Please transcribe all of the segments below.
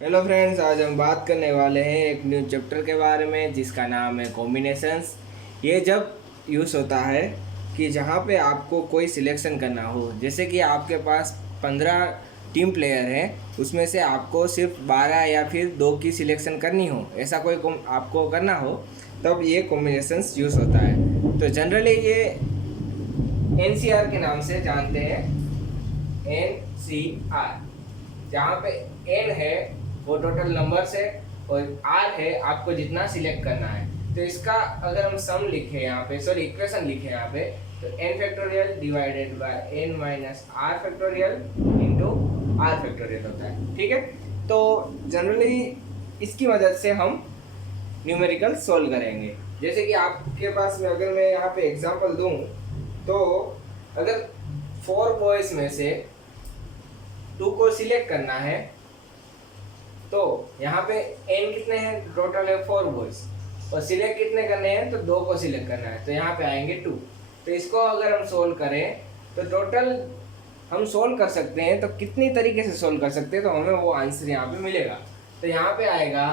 Hello friends, आज हम बात करने वाले हैं एक न्यू चैप्टर के बारे में जिसका नाम है कॉम्बिनेशंस। ये जब यूज़ होता है कि जहाँ पे आपको कोई सिलेक्शन करना हो, जैसे कि आपके पास 15 टीम प्लेयर हैं, उसमें से आपको सिर्फ 12 या फिर 2 की सिलेक्शन करनी हो, ऐसा कोई आपको करना हो, तब ये कॉम्बिनेशंस यूज़ होता है। तो जनरली ये एनसीआर के नाम से जानते हैं, एनसीआर। जहाँ पे एन है वो टोटल नंबर्स है और आर है आपको जितना सिलेक्ट करना है। तो इसका अगर हम सम लिखे यहाँ पे, सॉरी इक्वेशन लिखे यहाँ पे, तो N factorial divided by N minus R factorial into R factorial होता है। ठीक है, तो जनरली इसकी मदद से हम न्यूमेरिकल सॉल्व करेंगे। जैसे कि आपके पास में अगर मैं यहाँ पे एग्जांपल दूँ, तो अगर 4 बॉयज़ में से 2 को सिलेक्ट करना है, तो यहाँ पे n कितने हैं, टोटल है 4 बॉयज, और सिलेक्ट कितने करने हैं, तो 2 को सिलेक्ट करना है, तो यहाँ पे आएंगे 2। तो इसको अगर हम सोल्व करें तो टोटल हम सोल्व कर सकते हैं। तो कितनी तरीके से सोल्व कर सकते हैं, तो हमें वो आंसर यहाँ पे मिलेगा। तो यहाँ पे आएगा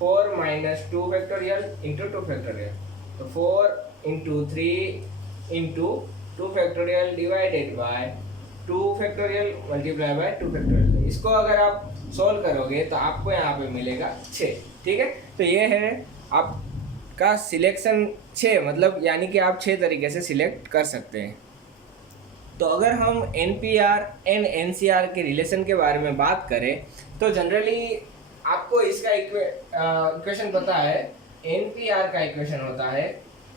4 माइनस 2 फैक्टोरियल इंटू 2 फैक्टोरियल, तो 4 into 3 into 2 factorial divided bye 2 factorial multiply bye 2 factorial. इसको अगर आप सोल्व करोगे तो आपको यहाँ पे मिलेगा 6। ठीक है, तो ये है आपका सिलेक्शन 6, मतलब यानी कि आप 6 तरीके से सिलेक्ट कर सकते हैं। तो अगर हम NPR एंड NCR के रिलेशन के बारे में बात करें, तो जनरली आपको इसका इक्वेशन पता है। NPR का इक्वेशन होता है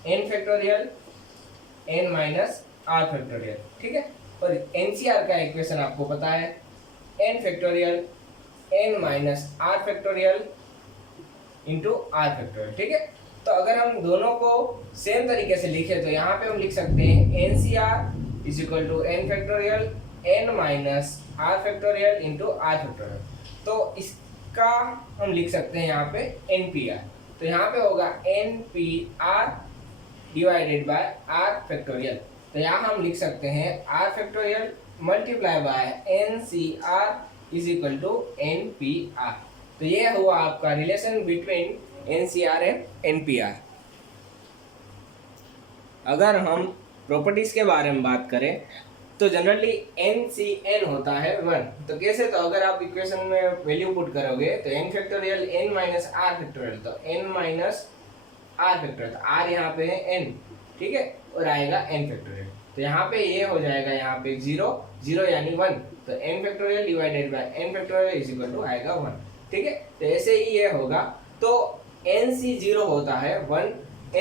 n factorial n minus R factorial. ठीक है, और NCR का इक्वेशन आपको पता है n factorial n minus R factorial into R factorial. ठीक है, तो अगर हम दोनों को सेम तरीके से लिखें तो यहाँ पे हम लिख सकते हैं NCR is equal to n factorial n minus R factorial into R factorial. तो इसका हम लिख सकते हैं यहाँ पे NPR, तो यहाँ पे होगा NPR divided by R factorial. तो यहाँ हम लिख सकते हैं R factorial multiply by NCR is equal to NPR। तो ये हुआ आपका relation between NCR and NPR। अगर हम प्रॉपर्टीज के बारे में बात करें तो जनरली NCN होता है 1। तो कैसे, तो अगर आप इक्वेशन में वैल्यू पुट करोगे तो n factorial n minus R factorial, तो n माइनस आर फैक्टोरियल, तो r यहाँ पे है n, ठीक है, और आएगा n फैक्टोरियल। तो यहाँ पे ये हो जाएगा यहाँ पे 0 0 यानी 1, तो n factorial divided by n factorial is equal to आएगा 1। ठीक है, तो ऐसे ही ये होगा। तो NC 0 होता है 1,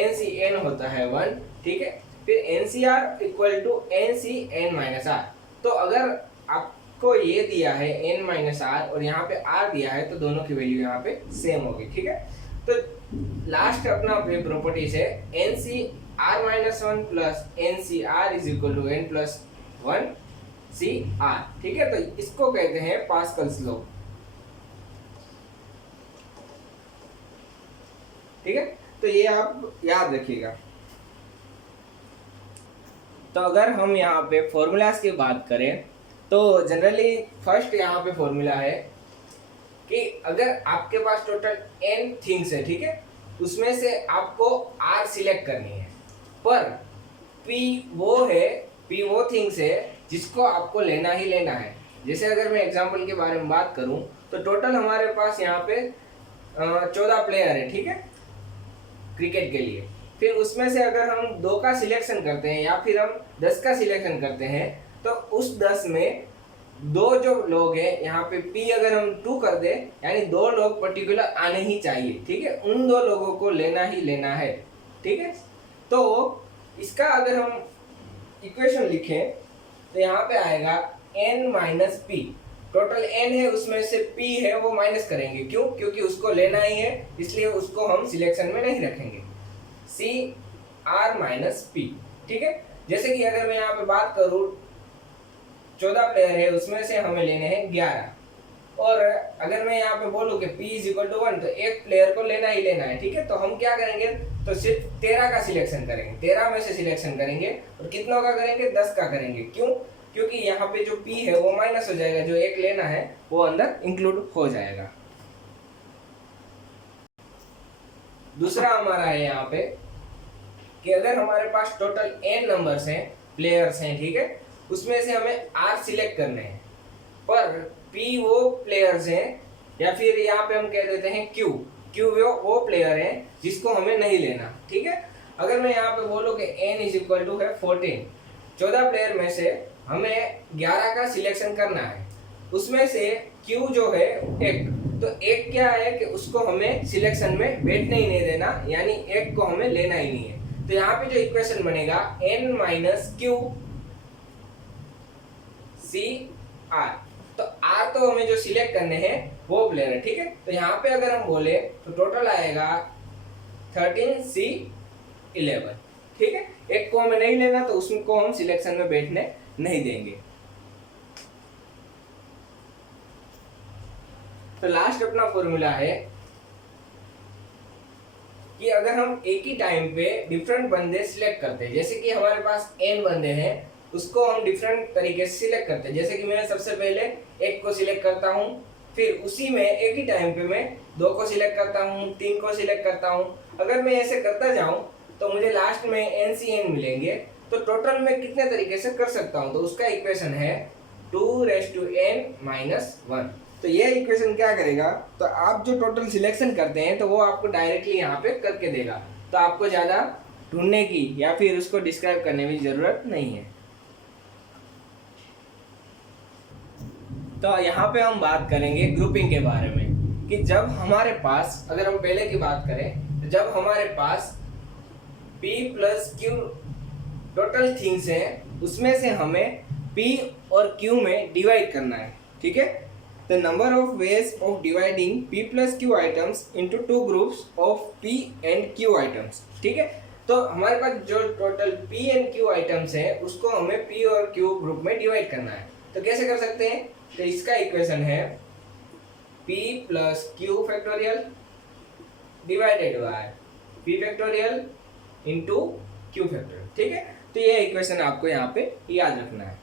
NCN होता है 1। ठीक है, फिर NCR equal to NCN minus R. तो अगर आपको ये दिया है n माइनस आर और यहाँ पे r दिया है, तो दोनों की वैल्यू यहाँ पे सेम होगी। ठीक है, तो लास्ट अपना प्रॉपर्टीज है NCR minus 1 plus NCR is equal to n plus 1 CR। ठीक है, तो इसको कहते हैं पास्कल्स लॉ। ठीक है, तो ये आप याद रखिएगा। तो अगर हम यहाँ पे फॉर्मूलाज की बात करें तो जनरली फर्स्ट यहाँ पे फॉर्मूला है कि अगर आपके पास टोटल n थिंग्स है, ठीक है, उसमें से आपको r सिलेक्ट करनी है, पर p वो थिंग्स है जिसको आपको लेना ही लेना है। जैसे अगर मैं एग्जांपल के बारे में बात करूं तो टोटल हमारे पास यहाँ पे 14 प्लेयर है, ठीक है, क्रिकेट के लिए। फिर उसमें से अगर हम 2 का सिलेक्शन करते हैं या फिर हम 10 का सिलेक्शन करते हैं, तो उस 10 में 2 जो लोग हैं यहाँ पे P अगर हम 2 कर दें, यानी 2 लोग पर्टिकुलर आने ही चाहिए। ठीक है, उन 2 लोगों को लेना ही लेना है। ठीक है, तो इसका अगर हम इक्वेशन लिखें तो यहाँ पे आएगा n minus P. Total n है, उसमें से p है वो माइनस करेंगे, क्यों, क्योंकि उसको लेना ही है, इसलिए उसको हम सिलेक्शन में नहीं रखेंगे। C R minus P. ठीक है, जैसे कि अगर मैं यहाँ पे बात करूँ 14 प्लेयर है, उसमें से हमें लेने हैं 11, और अगर मैं यहाँ पे बोलूँ कि p इज इक्वल टू 1, तो एक प्लेयर को लेना ही लेना है। ठीक है, तो हम क्या करेंगे, तो सिर्फ 13 का सिलेक्शन करेंगे, 13 में से सिलेक्शन करेंगे, और कितनों का करेंगे, 10 का करेंगे। क्यों, क्योंकि यहाँ पे जो p है वो माइनस हो जाएगा, जो एक लेना है वो अंदर इंक्लूड हो जाएगा। दूसरा हमारा है यहाँ पे कि अगर हमारे पास टोटल n नंबर्स हैं, प्लेयर्स हैं, ठीक है, उसमें से हमें r सिलेक्ट करने हैं, पर p वो प्लेयर्स हैं, या फिर यहाँ पे हम कह देते हैं q वो प्लेयर हैं जिसको हमें नहीं लेना, ठीक है। अगर मैं यहाँ पे बोलूँ कि n इज इक्वल टू है 14, 14 प्लेयर में से हमें 11 का सिलेक्शन करना है, उसमें से q जो है एक, तो एक क्या है कि उसको हमें सिलेक्शन में बैठने ही नहीं देना, यानी एक को हमें लेना ही नहीं है। तो यहाँ पे जो इक्वेशन बनेगा n minus Q C R, तो r तो हमें जो सिलेक्ट करने हैं वो प्लेयर है, ठीक है। तो यहाँ पे अगर हम बोले तो टोटल आएगा 13 सी 11, ठीक है। एक को हमें नहीं लेना तो उसको हम सिलेक्शन में बैठने नहीं देंगे। तो लास्ट अपना फॉर्मूला है कि अगर हम एक ही टाइम पे डिफरेंट बंदे सिलेक्ट करते हैं, जैसे कि हमारे पास n बंदे हैं, उसको हम डिफरेंट तरीके से सिलेक्ट करते हैं। जैसे कि मैं सबसे पहले एक को सिलेक्ट करता हूँ, फिर उसी में एक ही टाइम पे मैं 2 को सिलेक्ट करता हूँ, 3 को सिलेक्ट करता हूँ। अगर मैं ऐसे करता जाऊँ तो मुझे लास्ट में NCN मिलेंगे। तो टोटल मैं कितने तरीके से कर सकता हूँ, तो उसका इक्वेशन है 2n-1। तो ये इक्वेशन क्या करेगा, तो आप जो टोटल सिलेक्शन करते हैं तो वो आपको डायरेक्टली यहाँ पे करके देगा, तो आपको ज़्यादा ढूंढने की या फिर उसको डिस्क्राइब करने की ज़रूरत नहीं है। तो यहाँ पे हम बात करेंगे ग्रुपिंग के बारे में कि जब हमारे पास, अगर हम पहले की बात करें तो जब हमारे पास p plus q total things हैं, उसमें से हमें p और q में डिवाइड करना है, ठीक है। The number of ways of dividing p plus q items into two groups of p and q items, ठीक है। तो हमारे पास जो total p and q items हैं उसको हमें p और q ग्रुप में डिवाइड करना है। तो कैसे कर सकते हैं, तो इसका इक्वेशन है p plus q factorial divided bye p factorial into q factorial, ठीक है। तो ये इक्वेशन आपको यहाँ पे याद रखना है।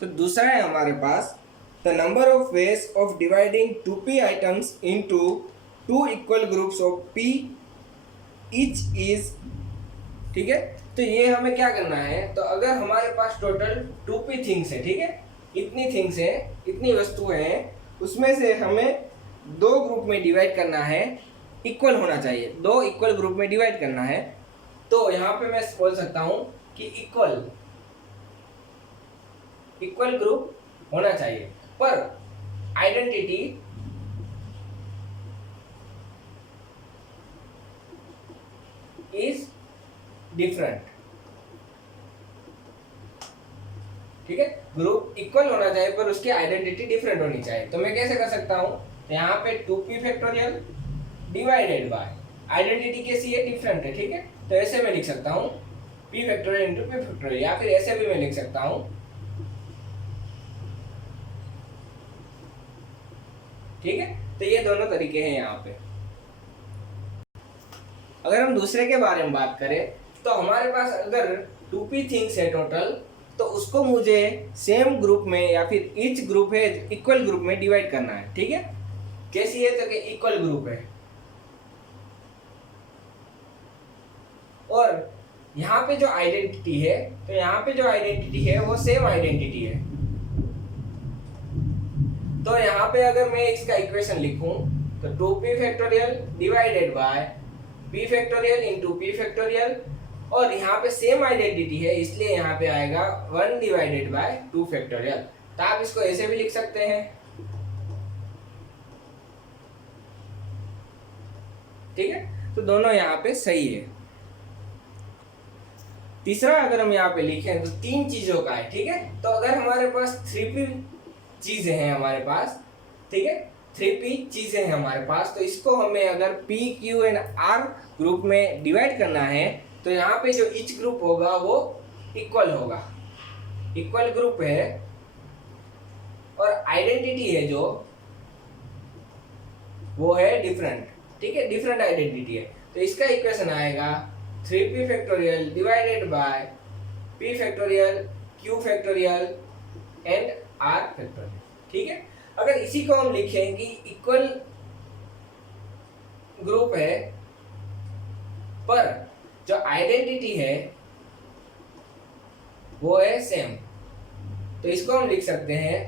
तो दूसरा है हमारे पास the number of ways of dividing 2p items into two equal groups of p each is, ठीक है। तो ये हमें क्या करना है, तो अगर हमारे पास टोटल 2p थिंग्स है, ठीक है, इतनी थिंग्स है, इतनी वस्तुएं हैं, उसमें से हमें 2 ग्रुप में डिवाइड करना है, इक्वल होना चाहिए, 2 इक्वल ग्रुप में डिवाइड करना है। तो यहाँ पे मैं बोल सकता हूँ कि इक्वल ग्रुप होना चाहिए, पर आइडेंटिटी इज डिफरेंट, ठीक है। ग्रुप इक्वल होना चाहिए पर उसकी आइडेंटिटी डिफरेंट होनी चाहिए। तो मैं कैसे कर सकता हूं, तो यहाँ पे 2p factorial divided bye identity कैसी है, डिफरेंट है, ठीक है। तो ऐसे मैं लिख सकता हूँ p factorial into p factorial, या फिर ऐसे भी मैं लिख सकता हूँ, ठीक है। तो ये दोनों तरीके हैं यहाँ पे। अगर हम दूसरे के बारे में बात करें तो हमारे पास अगर 2p थिंग्स है टोटल, तो उसको मुझे सेम ग्रुप में या फिर ईच ग्रुप है इक्वल ग्रुप में डिवाइड करना है, ठीक है। कैसी है, तो कि इक्वल ग्रुप है, और यहाँ पे जो आइडेंटिटी है, तो यहाँ पे जो आइडेंटिटी है वो सेम आइडेंटिटी है। तो यहाँ पे अगर मैं इसका इक्वेशन लिखूं तो 2p factorial divided bye p factorial into p factorial, और यहाँ पे सेम आइडेंटिटी है इसलिए यहाँ पे आएगा 1 डिवाइडेड बाय 2 फैक्टोरियल। तो आप इसको ऐसे भी लिख सकते हैं, ठीक है। तो दोनों यहाँ पे सही है। तीसरा अगर हम यहाँ पे लिखें तो 3 चीजों का है, ठीक है। तो अगर हमारे पास 3p चीजें हैं हमारे पास, ठीक है, 3p चीजें हैं हमारे पास, तो इसको हमें अगर p q and r group में डिवाइड करना है तो यहाँ पे जो ईच ग्रुप होगा वो इक्वल होगा, इक्वल ग्रुप है, और आइडेंटिटी है जो वो है डिफरेंट, ठीक है, डिफरेंट आइडेंटिटी है। तो इसका इक्वेशन आएगा 3p factorial divided bye p factorial q factorial and r factorial, ठीक है। अगर इसी को हम लिखें कि इक्वल ग्रुप है, पर जो आइडेंटिटी है वो है सेम। तो इसको हम लिख सकते हैं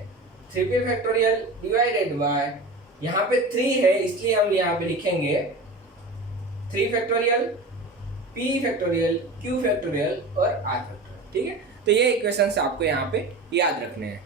3p फैक्टोरियल डिवाइडेड बाय, यहाँ पे 3 है इसलिए हम यहाँ पे लिखेंगे 3 factorial, p factorial, q factorial और r फैक्टोरियल। ठीक है, तो ये इक्वेशंस आपको यहाँ पे याद रखने हैं।